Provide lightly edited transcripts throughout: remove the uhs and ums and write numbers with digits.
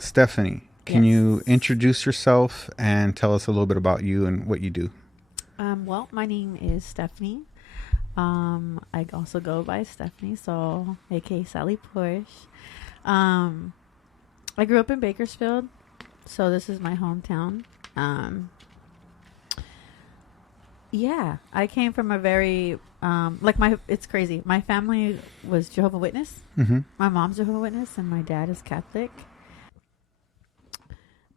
Stephanie, can Yes. you introduce yourself and tell us a little bit about you and what you do? Well, my name is Stephanie. I also go by Stephanie, so aka Sally Push. Um, I grew up in Bakersfield, so this is my hometown. Um, yeah, I came from a very it's crazy. My family was Jehovah Witness. Mm-hmm. My mom's Jehovah Witness, and my dad is Catholic.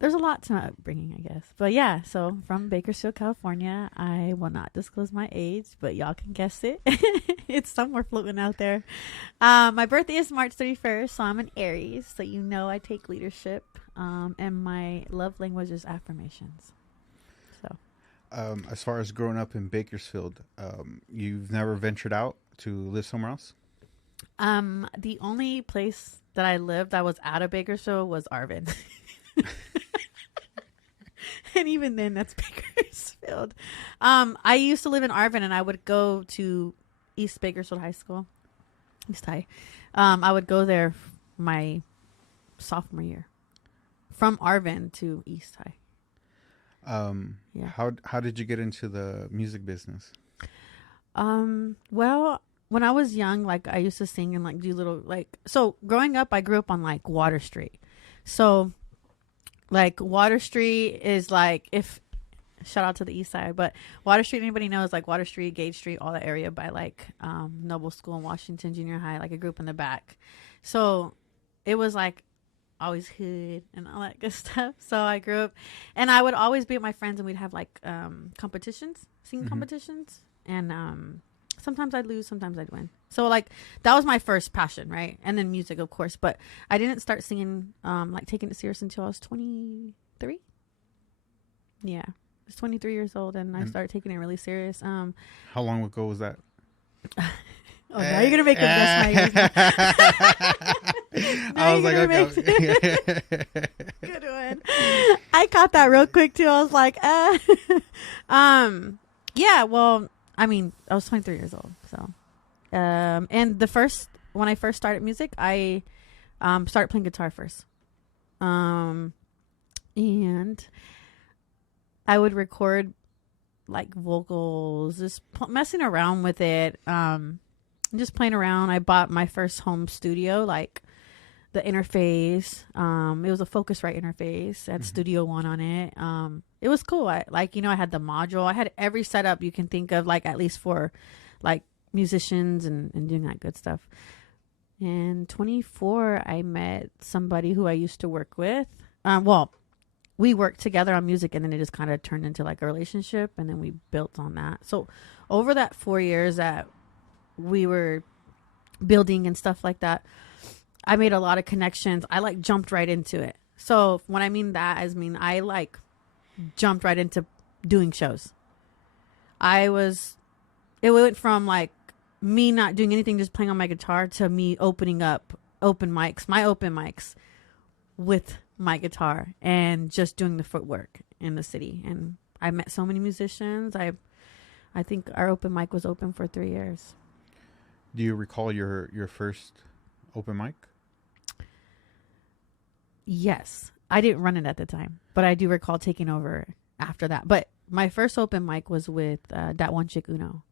There's a lot to my upbringing, I guess. But yeah, so from Bakersfield, California. I will not disclose my age, but y'all can guess it. It's somewhere floating out there. My birthday is March 31st, so I'm an Aries. So you know I take leadership. And my love language is affirmations. So As far as growing up in Bakersfield, you've never ventured out to live somewhere else? the only place that I lived that was out of Bakersfield was Arvin. And even then, that's Bakersfield. I used to live in Arvin, and I would go to East Bakersfield High School, East High. I would go there my sophomore year, from Arvin to East High. Yeah. How did you get into the music business? Well, when I was young, like I used to sing and like do little so growing up, I grew up on like Water Street. So like Water Street is like if shout out to the east side, but Water Street, anybody knows like Water Street, Gage Street, all that area by like Noble School and Washington Junior High, like I grew up in the back. So it was like always hood and all that good stuff. So I grew up and I would always be with my friends and we'd have like competitions, singing competitions. And sometimes I'd lose, sometimes I'd win. So like that was my first passion, right? And then music, of course. But I didn't start singing, like taking it serious until I was 23. Yeah, I was 23 years old, and I started taking it really serious. How long ago was that? Oh, now you're gonna make them guess my age. I was like, okay. Good one. I caught that real quick too. I was like, yeah. Well, I mean, I was 23 years old, so. And when I first started music, I started playing guitar first. And I would record like vocals, just messing around with it. Just playing around. I bought my first home studio, like the interface. It was a Focusrite interface. Had Studio One on it. It was cool. I had the module. I had every setup you can think of, like at least for like musicians and doing that good stuff. And 24, I met somebody who I used to work with. We worked together on music, and then it just kind of turned into like a relationship, and then we built on that. So over that 4 years that we were building and stuff like that, I made a lot of connections. I like jumped right into it. So when I mean that, I like jumped right into doing shows. It went from like me not doing anything, just playing on my guitar, to me opening up my open mics with my guitar and just doing the footwork in the city. And I met so many musicians. I think our open mic was open for 3 years. Do you recall your first open mic? Yes. I didn't run it at the time, but I do recall taking over after that. But my first open mic was with that one chick Uno.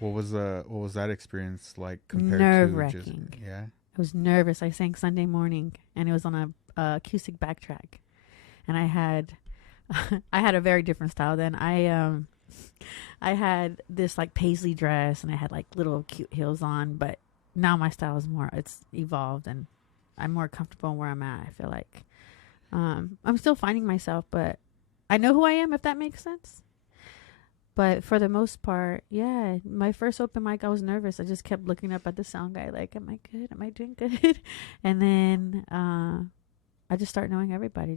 What was that experience like compared Nerve-wracking. to just, yeah? I was nervous. I sang Sunday Morning, and it was on a acoustic backtrack, and I had a very different style then. I had this like paisley dress, and I had like little cute heels on, but now my style is it's evolved, and I'm more comfortable where I'm at. I feel like I'm still finding myself, but I know who I am, if that makes sense. But for the most part, yeah, my first open mic, I was nervous. I just kept looking up at the sound guy, like, am I good? Am I doing good? And then I just started knowing everybody.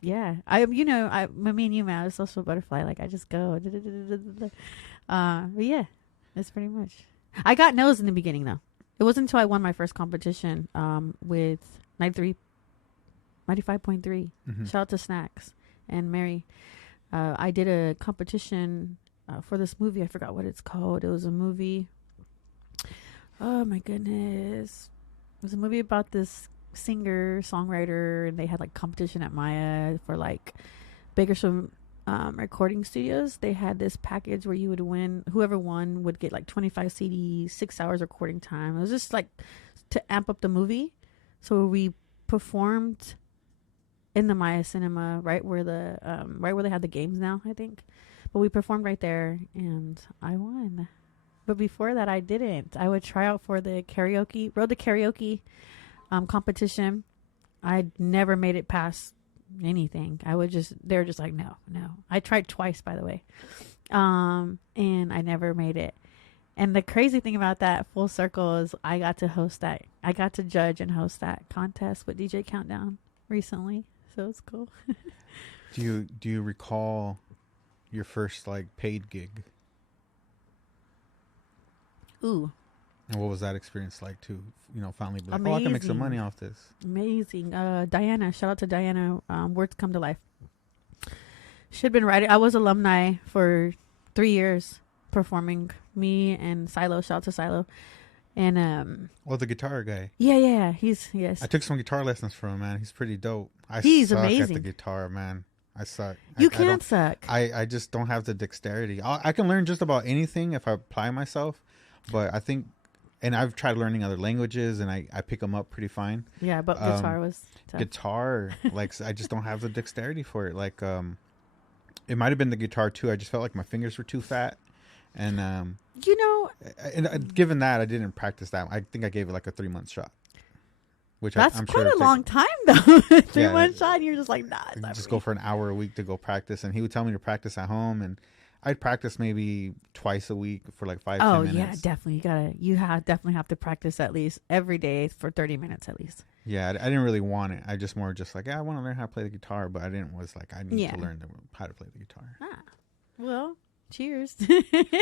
Yeah. Me and you, man, I was a social butterfly. Like, I just go. But yeah, that's pretty much. I got no's in the beginning, though. It wasn't until I won my first competition with 95.3. Shout out to Snacks and Mary. I did a competition for this movie. I forgot what it's called. It was a movie. Oh my goodness. It was a movie about this singer, songwriter, and they had like competition at Maya for like Bakersfield recording studios. They had this package where you would win. Whoever won would get like 25 CDs, 6 hours recording time. It was just like to amp up the movie. So we performed in the Maya Cinema, right where they had the games now, I think. But we performed right there, and I won. But before that, I didn't. I would try out for the road to karaoke competition. I never made it past anything. They were just like, no. I tried twice, by the way. And I never made it. And the crazy thing about that full circle is I got to judge and host that contest with DJ Countdown recently. So it's cool. Do you recall your first like paid gig? Ooh. And what was that experience like to, finally be like, oh, I can make some money off this? Amazing. Diana, shout out to Diana. Words Come to Life. Should have been writing. I was alumni for 3 years performing. Me and Silo, shout out to Silo. And the guitar guy. Yeah. Yes. I took some guitar lessons from him, man. He's pretty dope. He's suck amazing at the guitar, man. I suck. You can't suck. I just don't have the dexterity. I can learn just about anything if I apply myself. But I think, and I've tried learning other languages, and I pick them up pretty fine. Yeah, but guitar was tough. Guitar, like, I just don't have the dexterity for it. Like, it might have been the guitar too. I just felt like my fingers were too fat, and given that I didn't practice that, I think I gave it like a 3-month shot. Which that's I'm quite sure a long time though. 3-month shot, and you're just like, nah. Just go for an hour a week to go practice, and he would tell me to practice at home, and I'd practice maybe twice a week for like 5-10 minutes. Oh yeah, definitely. You definitely have to practice at least every day for 30 minutes at least. Yeah, I didn't really want it. I just more just like, I want to learn how to play the guitar, but I didn't I need to learn how to play the guitar. Well, cheers.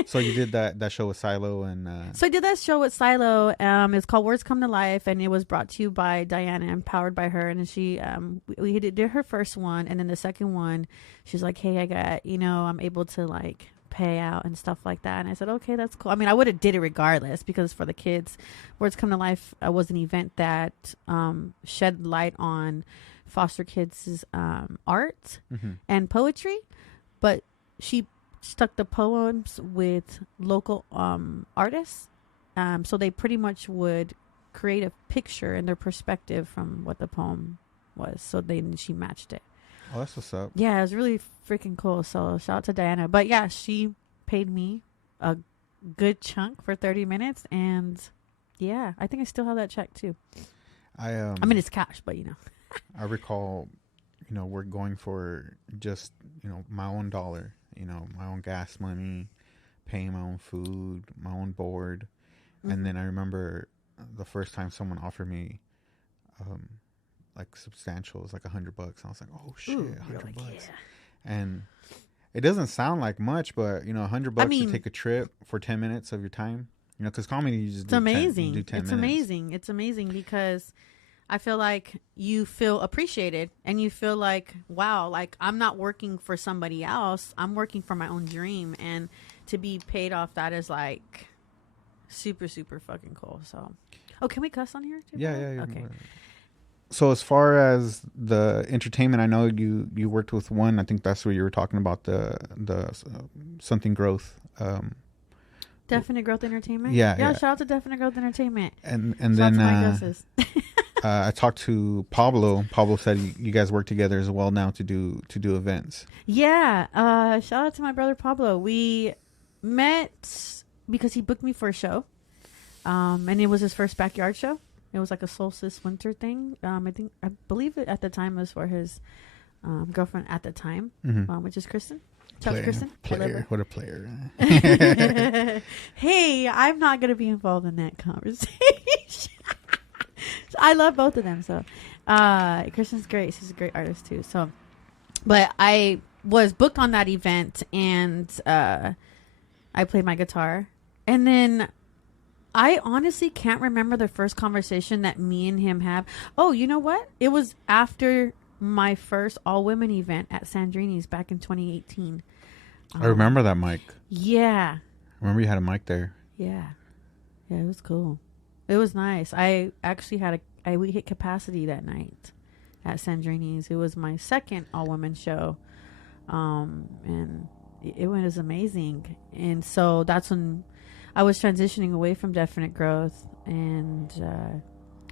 So you did that show with Silo and. So I did that show with Silo. It's called Words Come to Life, and it was brought to you by Diana and powered by her. And she, we did her first one, and then the second one, she's like, "Hey, I got, I'm able to like pay out and stuff like that." And I said, "Okay, that's cool." I mean, I would have did it regardless because for the kids, Words Come to Life was an event that shed light on foster kids' art and poetry, but she stuck the poems with local artists, so they pretty much would create a picture in their perspective from what the poem was. So she matched it. Oh, that's what's up. Yeah, it was really freaking cool. So shout out to Diana. But yeah, she paid me a good chunk for 30 minutes, and yeah, I think I still have that check too. I mean, it's cash, but I recall, we're going for just my own dollar. My own gas money, paying my own food, my own board. And then I remember the first time someone offered me like substantial, it was like $100. I was like, oh shit, $100. Yeah. And it doesn't sound like much, but $100 to take a trip for 10 minutes of your time, because comedy, you just it's amazing. 10 it's minutes. amazing. It's amazing because I feel like you feel appreciated and you feel like, wow, like I'm not working for somebody else. I'm working for my own dream. And to be paid off that is like super, super fucking cool. So, can we cuss on here too? Yeah. Okay. So as far as the entertainment, I know you worked with one. I think that's what you were talking about, the something growth. Definite Growth Entertainment. Yeah. Shout out to Definite Growth Entertainment. And shout then out to I talked to Pablo. Pablo said you guys work together as well now to do events. Yeah. Shout out to my brother Pablo. We met because he booked me for a show, and it was his first backyard show. It was like a solstice winter thing. I believe it at the time was for his girlfriend at the time, which is Kristen. Shout out to Kristen. Player. What a player. Hey, I'm not going to be involved in that conversation. I love both of them. So Kristen's great. She's a great artist too. So, but I was booked on that event, and I played my guitar. And then I honestly can't remember the first conversation that me and him have. Oh, you know what? It was after my first all-women event at Sandrini's back in 2018. I remember that mic. Yeah. I remember you had a mic there. Yeah. Yeah, it was cool. It was nice. I actually had we hit capacity that night at Sandrini's. It was my second all women show, and it was amazing. And so that's when I was transitioning away from Definite Growth, and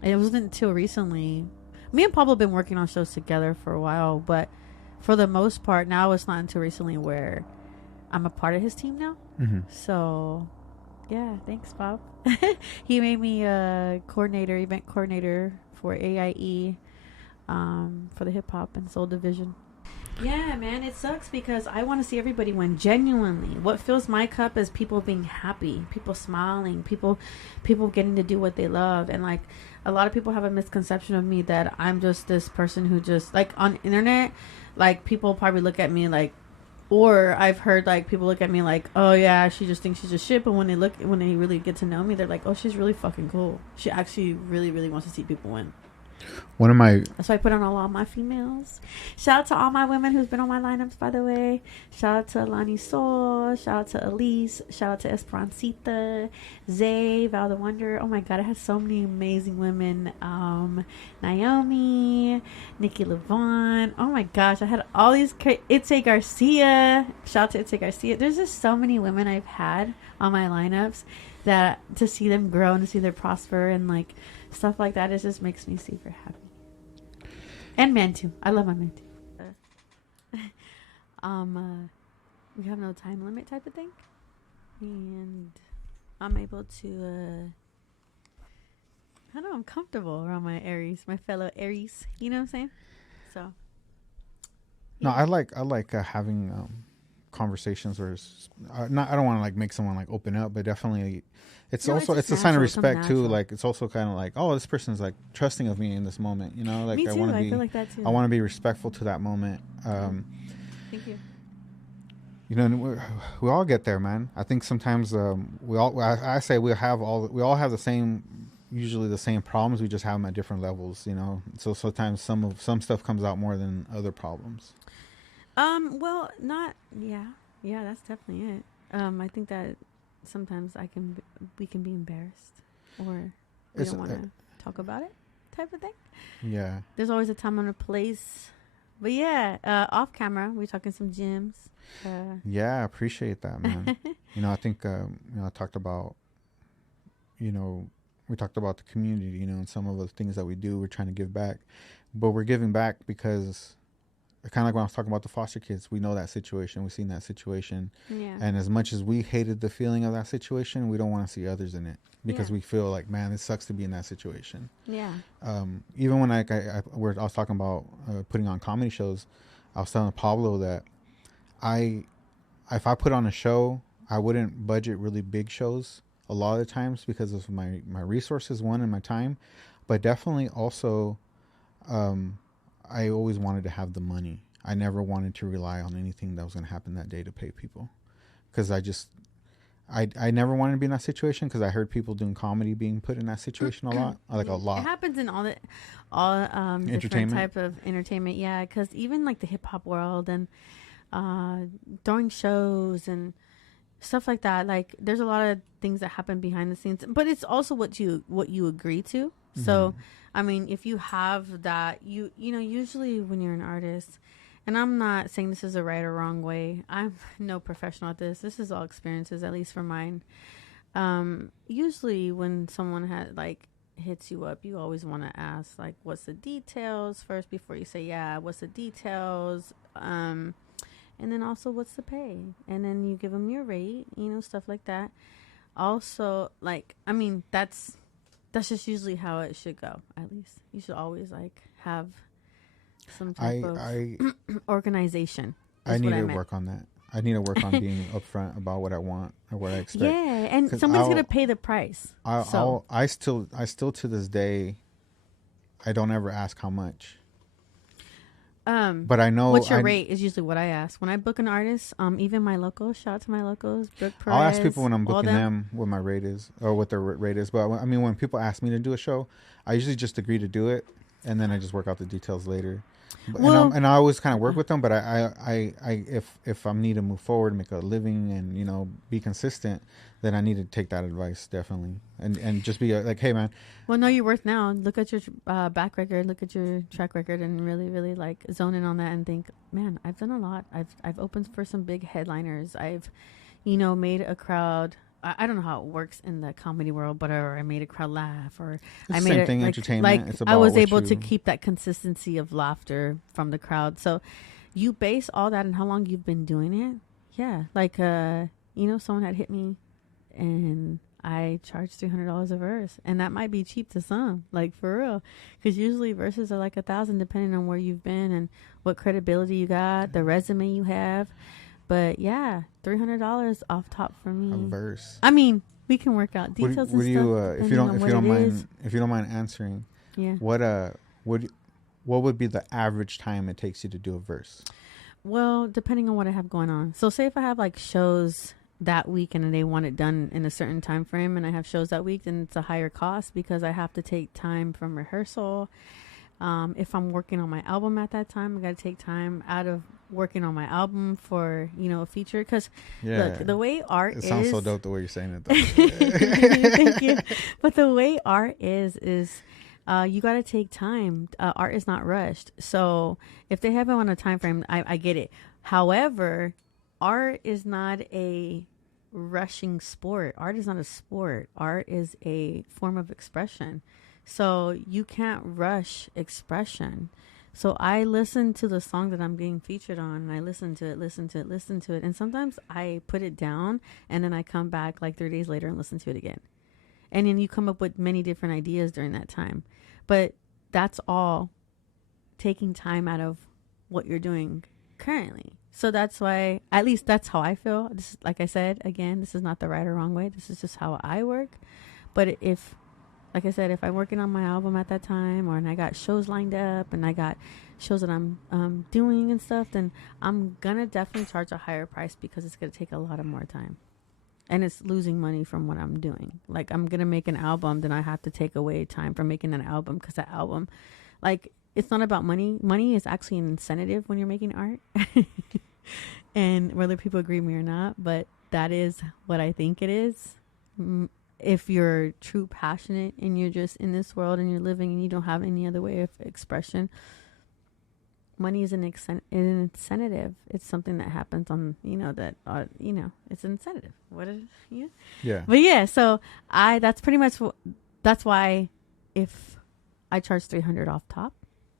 it wasn't until recently. Me and Pablo have been working on shows together for a while, but for the most part, now it's not until recently where I'm a part of his team now. Mm-hmm. So, yeah, thanks, Bob. He made me a event coordinator for AIE, for the hip hop and soul division. Yeah, man, it sucks because I want to see everybody win genuinely. What fills my cup is people being happy, people smiling, people getting to do what they love. And like a lot of people have a misconception of me that I'm just this person who just like on internet, like people probably look at me like, or I've heard like people look at me like, oh yeah, she just thinks she's a shit. But when they really get to know me, they're like, oh, she's really fucking cool. She actually really, really wants to see people win. One of my That's why I put on all my females. Shout out to all my women who's been on my lineups, by the way. Shout out to Lani Sol. Shout out to Elise. Shout out to Esperancita, Zay, Val the Wonder. Oh my god, I had so many amazing women. Naomi, Nikki Levon. Oh my gosh, I had all these. Itze Garcia. Shout out to Itze Garcia. There's just so many women I've had on my lineups that to see them grow and to see them prosper and like stuff like that, it just makes me super happy. And men too. I love my men too. We have no time limit type of thing, and I'm able to. I don't know. I'm comfortable around my Aries, my fellow Aries. You know what I'm saying? So. Yeah. No, I like having conversations where I don't want to like make someone like open up, but definitely it's a sign of respect too. Like it's also kind of like, oh, this person's like trusting of me in this moment, you know, like me too. I feel like that too. I want to be respectful to that moment. Thank you. You know, we all get there, man. I think sometimes we all have the same, usually the same problems. We just have them at different levels, you know. So sometimes some stuff comes out more than other problems. Well, not, yeah, that's definitely it. I think that sometimes we can be embarrassed or we don't want to talk about it type of thing. Yeah. There's always a time and a place. But yeah, off camera, we're talking some gyms. Yeah, I appreciate that, man. You know, I think, I talked about, we talked about the community, and some of the things that we do, we're trying to give back. But we're giving back because kind of like when I was talking about the foster kids, we know that situation. We've seen that situation. Yeah. And as much as we hated the feeling of that situation, we don't want to see others in it because we feel like, man, it sucks to be in that situation. Yeah. Even when I was talking about putting on comedy shows, I was telling Pablo that if I put on a show, I wouldn't budget really big shows a lot of the times because of my resources, one, and my time, but definitely also, I always wanted to have the money. I never wanted to rely on anything that was going to happen that day to pay people. Because I never wanted to be in that situation because I heard people doing comedy being put in that situation a lot. A lot. It happens in all different type of entertainment. Yeah, because even like the hip hop world and during shows and stuff like that, like there's a lot of things that happen behind the scenes. But it's also what you agree to. Mm-hmm. So I mean, if you have that, you know, usually when you're an artist, and I'm not saying this is a right or wrong way. I'm no professional at this. This is all experiences, at least for mine. Usually when someone hits you up, you always want to ask, like, what's the details first before you say, yeah, what's the details? And then also what's the pay? And then you give them your rate, stuff like that. Also, like, I mean, that's just usually how it should go. At least you should always have some type of organization. I need to work on that. I need to work on being upfront about what I want or what I expect. Yeah, and somebody's gonna pay the price. I still to this day, I don't ever ask how much. But I know what's your rate is usually what I ask when I book an artist. Even my locals, shout out to my locals, Brooke Perez. I'll ask people when I'm booking them what my rate is or what their rate is. But I mean, when people ask me to do a show, I usually just agree to do it. and then I just work out the details later. Well, And I always kind of work with them, but if I need to move forward, make a living, and be consistent, then I need to take that advice definitely, and just be like, hey man, well, know your worth now. Look at your back record, look at your track record, and really, really like zone in on that and think, man, I've done a lot. I've opened for some big headliners. I've, made a crowd. I don't know how it works in the comedy world, but or I made a crowd laugh, or it's I the made same it thing. like Entertainment. It's about I was what able to you- keep that consistency of laughter from the crowd. So you base all that on how long you've been doing it. Yeah, like someone had hit me, and I charged $300 a verse, and that might be cheap to some, like for real, because usually verses are like 1,000 depending on where you've been and what credibility you got, the resume you have. But yeah, $300 off top for me. a verse. I mean, we can work out details Would and you, stuff. if you don't is. mind answering, Yeah. what would be the average time it takes you to do a verse? Well, depending on what I have going on. So say if I have like shows that week and they want it done in a certain time frame, and I have shows that week, then it's a higher cost because I have to take time from rehearsal. If I'm working on my album at that time, I got to take time out of working on my album for a feature. Because look, the way art it sounds is, so dope the way you're saying it though. thank you. But the way art is you got to take time. Art is not rushed. So if they have it on a time frame, I get it. However, art is not a rushing sport. Art is not a sport. Art is a form of expression. So you can't rush expression. So I listen to the song that I'm being featured on, and I listen to it. And sometimes I put it down, and then I come back like 3 days later and listen to it again. And then you come up with many different ideas during that time. But that's all taking time out of what you're doing currently. So that's why, at least that's how I feel. This is, like I said, again, this is not the right or wrong way. This is just how I work. But if, like I said, if I'm working on my album at that time, and I got shows lined up, and I got shows that I'm doing and stuff, then I'm going to definitely charge a higher price because it's going to take a lot of more time. And it's losing money from what I'm doing. Like, I'm going to make an album, then I have to take away time from making an album because that album, like, it's not about money. Money is actually an incentive when you're making art. And whether people agree with me or not, but that is what I think it is. If you're true passionate and you're just in this world and you're living and you don't have any other way of expression, money is an incentive. It's something that happens on, it's an incentive. What is it? Yeah. But yeah, so that's pretty much, that's why if I charge 300 off top,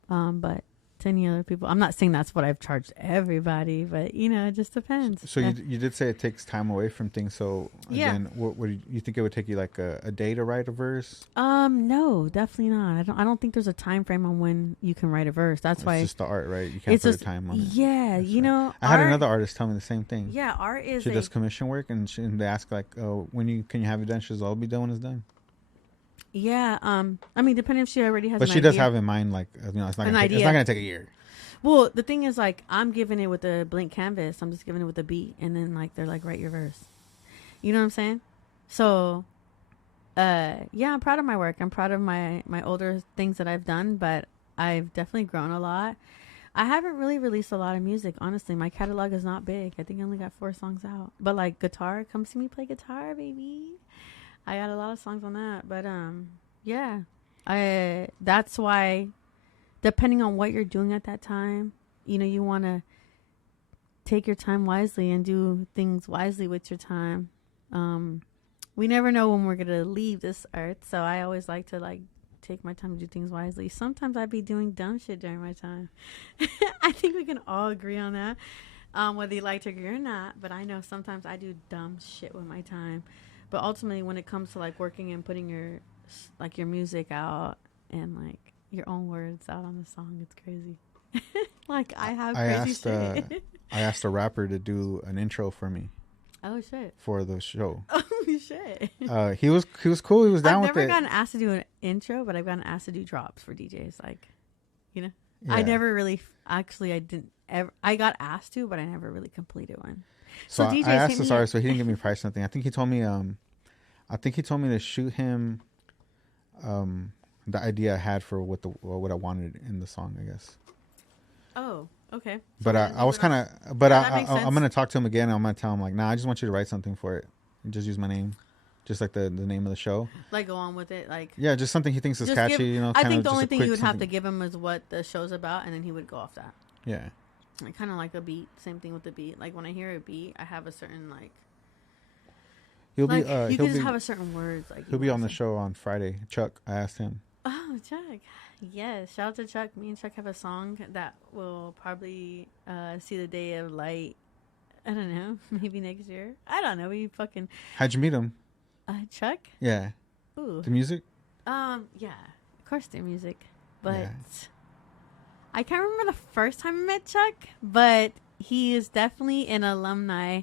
but to any other people, I'm not saying that's what I've charged everybody, but it just depends. So you did say it takes time away from things. So again, what would you think it would take you like a day to write a verse? No, definitely not. I don't think there's a time frame on when you can write a verse. That's why it's just the art, right? You can't put a time on it. Yeah, right. I had another artist tell me the same thing. Yeah, art is. She does commission work, and they ask like, "Oh, can you have it done?" She's, "I'll be done when it's done." Yeah. I mean, depending if she already has. But she does have in mind, like, it's not gonna take a year. Well, the thing is, like, I'm giving it with a blank canvas. I'm just giving it with a beat, and then like they're like, write your verse. You know what I'm saying? So, yeah, I'm proud of my work. I'm proud of my older things that I've done, but I've definitely grown a lot. I haven't really released a lot of music, honestly. My catalog is not big. I think I only got 4 songs out. But like guitar, come see me play guitar, baby. I got a lot of songs on that, but yeah, that's why, depending on what you're doing at that time, you want to take your time wisely and do things wisely with your time. We never know when we're gonna leave this earth, so I always like to like take my time to do things wisely. Sometimes I'd be doing dumb shit during my time. I think we can all agree on that, whether you like to agree or not. But I know sometimes I do dumb shit with my time. But ultimately, when it comes to like working and putting your music out and like your own words out on the song, it's crazy. Like I have crazy shit. I asked a rapper to do an intro for me. Oh shit! For the show. Oh shit! He was cool. He was down with it. I've never gotten asked to do an intro, but I've gotten asked to do drops for DJs. Like, Yeah. I never really I didn't ever. I got asked to, but I never really completed one. So DJs I asked this artist, so he didn't give me price something. I think he told me to shoot him the idea I had for what I wanted in the song, I guess. Oh, okay. But I was kind of, but I'm gonna talk to him again. I'm gonna tell him like, nah, I just want you to write something for it. And just use my name, just like the name of the show. Like go on with it, like yeah, just something he thinks is catchy. You know, I think the only thing you would have to give him is what the show's about, and then he would go off that. Yeah. Like, kind of like a beat. Same thing with the beat. Like when I hear a beat, I have a certain like. You can just have a certain words. Like he'll be on the show on Friday. Chuck, I asked him. Oh, Chuck. Yes. Shout out to Chuck. Me and Chuck have a song that will probably see the day of light. I don't know. Maybe next year. I don't know. We fucking. How'd you meet him? Chuck? Yeah. Ooh. The music? Yeah. Of course, their music. But yeah. I can't remember the first time I met Chuck, but he is definitely an alumni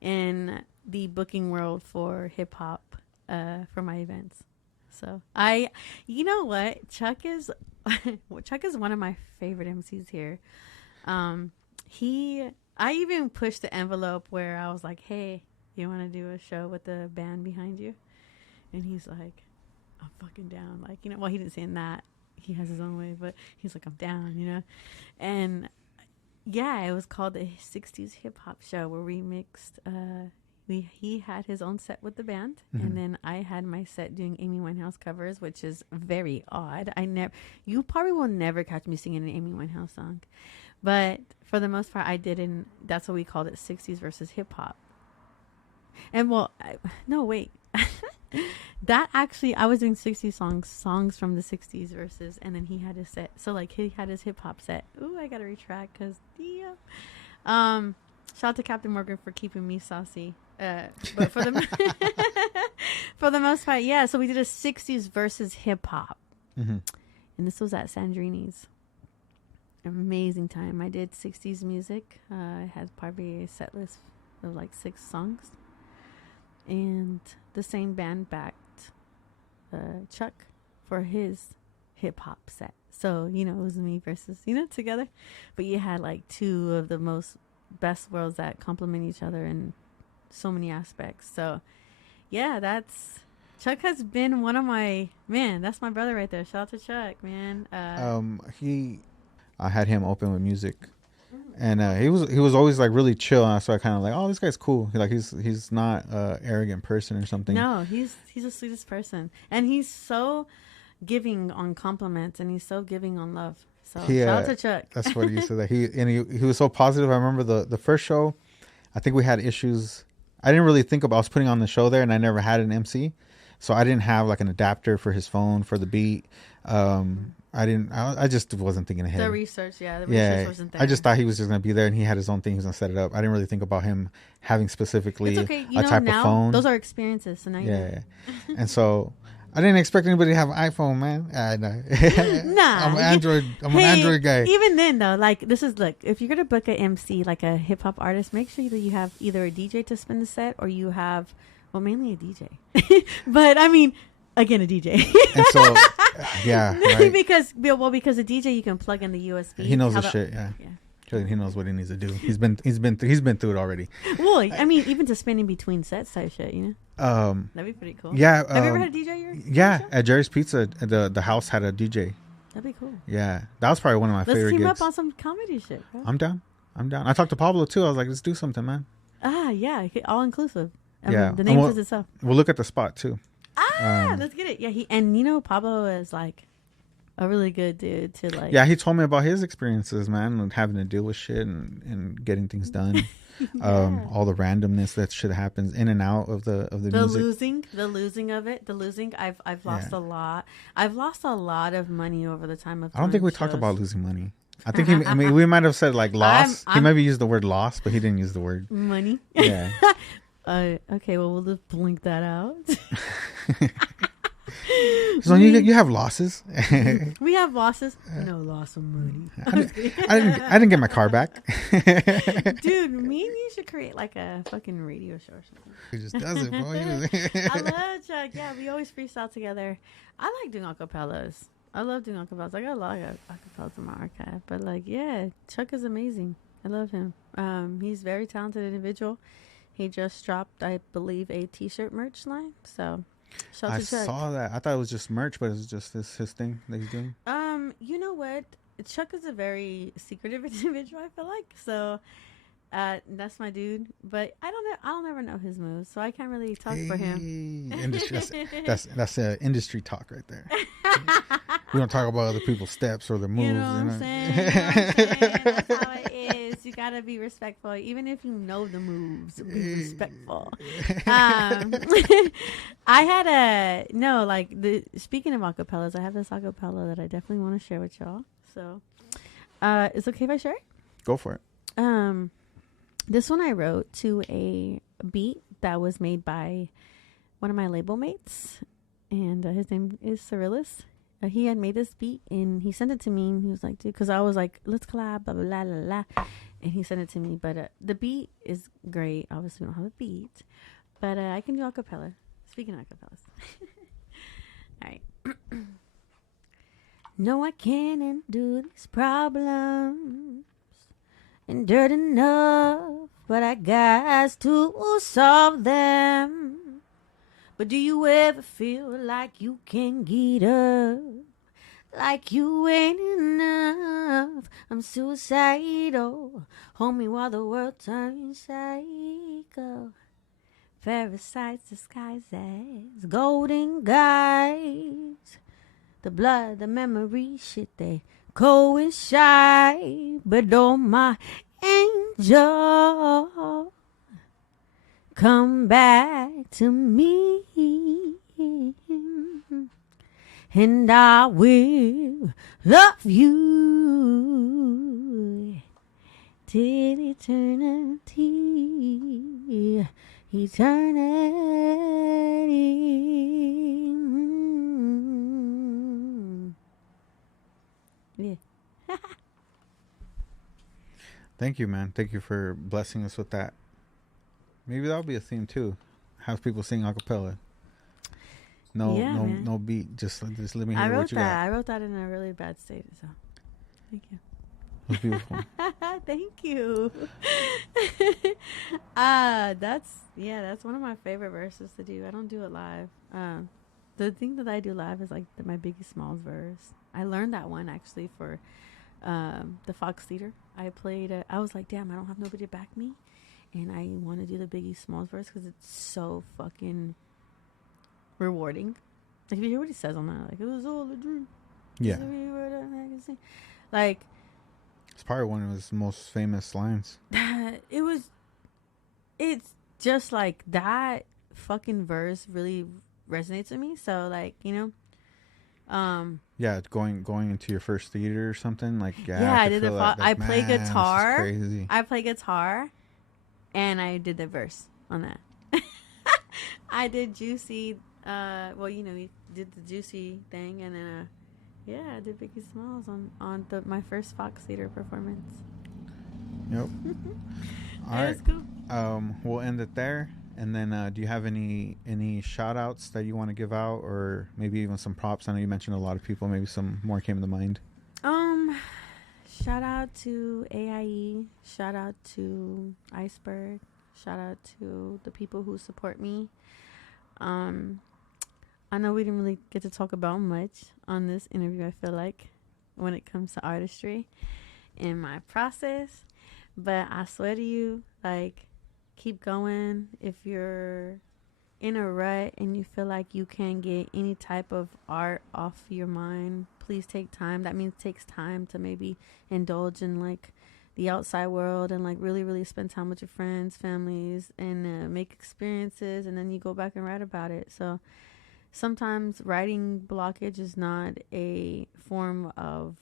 in the booking world for hip hop for my events. So you know what? Chuck is one of my favorite MCs here. I even pushed the envelope where I was like, hey, you want to do a show with the band behind you? And he's like, I'm fucking down. Like, you know, well, he didn't say that. He has his own way, but he's like, I'm down, you know? And yeah, it was called the 60s hip hop show where we mixed, he had his own set with the band, and then I had my set doing Amy Winehouse covers, which is very odd. You probably will never catch me singing an Amy Winehouse song, but for the most part, I did, and that's what we called it, 60s versus hip hop. And well, no, wait. That actually, I was doing 60 songs from the 60s versus, and then he had his set. So like he had his hip hop set. Ooh, I gotta retract because shout out to Captain Morgan for keeping me saucy. But for the for the most part, yeah. So we did a 60s versus hip hop, and this was at Sandrini's. Amazing time. I did 60s music. I had probably a set list of like 6 songs, and the same band backed Chuck for his hip hop set. So, you know, it was me versus, you know, together. But you had like 2 of the most best worlds that complement each other in so many aspects. So, yeah, Chuck has been one of my, man, that's my brother right there. Shout out to Chuck, man. I had him open with music. And he was always like really chill, and so I kind of like, oh, this guy's cool. He's not arrogant person or something. No, he's the sweetest person, and he's so giving on compliments, and he's so giving on love. So shout out to Chuck. That's what he said. That he was so positive. I remember the first show, I think we had issues. I didn't really think about. I was putting on the show there, and I never had an MC, so I didn't have like an adapter for his phone for the beat. I just wasn't thinking ahead. The research wasn't there. I just thought he was just going to be there and he had his own thing. He was going to set it up. I didn't really think about him having specifically a type of phone. Those are experiences. So now And so I didn't expect anybody to have an iPhone, man. Nah. I'm an Android guy. Even then, though, like, look, if you're going to book an MC, like a hip hop artist, make sure that you have either a DJ to spin the set or you have, well, mainly a DJ. But, I mean, again, a DJ. And so... Yeah, right. because a DJ you can plug in the USB. He knows the shit. Yeah. He knows what he needs to do. He's been through it already. Well, I mean, even to spin in between sets type shit, you know. That'd be pretty cool. Yeah. Have you ever had a DJ here? Yeah, at Jerry's Pizza, the house had a DJ. That'd be cool. Yeah, that was probably one of my favorite gigs. Let's team up on some comedy shit, bro. I'm down. I talked to Pablo too. I was like, let's do something, man. Yeah, all inclusive. Yeah, the name says itself. We'll look at the spot too. Let's get it. Yeah, Pablo is like a really good dude to like. Yeah, he told me about his experiences, man, and having to deal with shit and getting things done. All the randomness that shit happens in and out of the music. The losing of it. I've lost a lot. I've lost a lot of money over the time of. I don't think we talked about losing money. I think we might have said like loss. He maybe used the word loss, but he didn't use the word money. Yeah. Okay, well, we'll just blink that out. So you have losses. We have losses. No loss of money. I didn't get my car back. Dude, me and you should create like a fucking radio show or something. He just does it, bro. I love Chuck. Yeah, we always freestyle together. I like doing acapellas. I love doing acapellas. I got a lot of acapellas in my archive. But like, yeah, Chuck is amazing. I love him. He's a very talented individual. He just dropped, I believe, a t-shirt merch line. So Shout I to Chuck. saw that. I thought it was just merch, but it's just his thing that he's doing. You know what? Chuck is a very secretive individual, I feel like. So that's my dude. But I don't know, I'll never know his moves, so I can't really talk for him. Industry. That's industry talk right there. We don't talk about other people's steps or their moves. You know what I'm saying? You know what I'm saying? That's how it is. You gotta be respectful, even if you know the moves. Be respectful. I had speaking of acapellas, I have this acapella that I definitely want to share with y'all. So, it's okay if I share it? Go for it. This one I wrote to a beat that was made by one of my label mates, and his name is Cyrilus. He had made this beat and he sent it to me, and he was like, dude, because I was like, let's collab, blah, blah, blah, blah, blah. And he sent it to me. But the beat is great. Obviously, we don't have a beat, but I can do acapella. Speaking of acapellas. All right. No, I can't undo these problems and dirt enough, but I got to solve them. But do you ever feel like you can get up? Like you ain't enough? I'm suicidal. Hold me while the world turns psycho. Parasites disguised as golden guides. The blood, the memory, shit, they coincide. But oh my angel, come back to me, and I will love you till eternity, Yeah. Thank you, man. Thank you for blessing us with that. Maybe that'll be a theme too. Have people sing acapella. No beat. Just let me hear what you got. I wrote that in a really bad state. So, thank you. It was beautiful. Thank you. That's one of my favorite verses to do. I don't do it live. The thing that I do live is like my Biggie Smalls verse. I learned that one actually for the Fox Theater. I played. I was like, damn, I don't have nobody to back me. And I want to do the Biggie Smalls verse because it's so fucking rewarding. Like, if you hear what he says on that, like, it was all a dream. Yeah. Like, it's probably one of his most famous lines. It's just like that fucking verse really resonates with me. So, like, yeah, going into your first theater or something. Like, I did I play guitar. Crazy. I play guitar. And I did the verse on that. I did Juicy. We did the Juicy thing, and then I did Biggie Smalls on my first Fox Theater performance. Yep. All right. Cool. We'll end it there, and then do you have any shout outs that you want to give out, or maybe even some props? I know you mentioned a lot of people. Maybe some more came to mind. Shout out to AIE. Shout out to Iceberg. Shout out to the people who support me. I know we didn't really get to talk about much on this interview, I feel like, when it comes to artistry in my process. But I swear to you, like, keep going. If you're in a rut and you feel like you can't get any type of art off your mind, please take time. That means it takes time to maybe indulge in like the outside world and like really, really spend time with your friends, families, and make experiences, and then you go back and write about it. So sometimes writing blockage is not a form of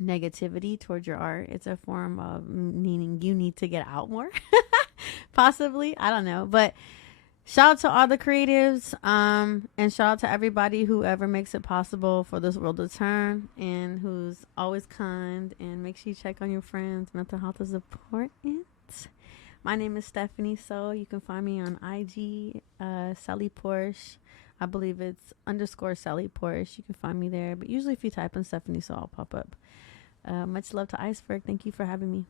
negativity towards your art. It's a form of meaning you need to get out more. Possibly. I don't know. But shout out to all the creatives, and shout out to everybody who ever makes it possible for this world to turn, and who's always kind, and make sure you check on your friends. Mental health is important. My name is Stephanie So. You can find me on IG, Sally Porsche. I believe it's _ Sally Porsche. You can find me there. But usually if you type in Stephanie So, I'll pop up. Much love to Iceberg. Thank you for having me.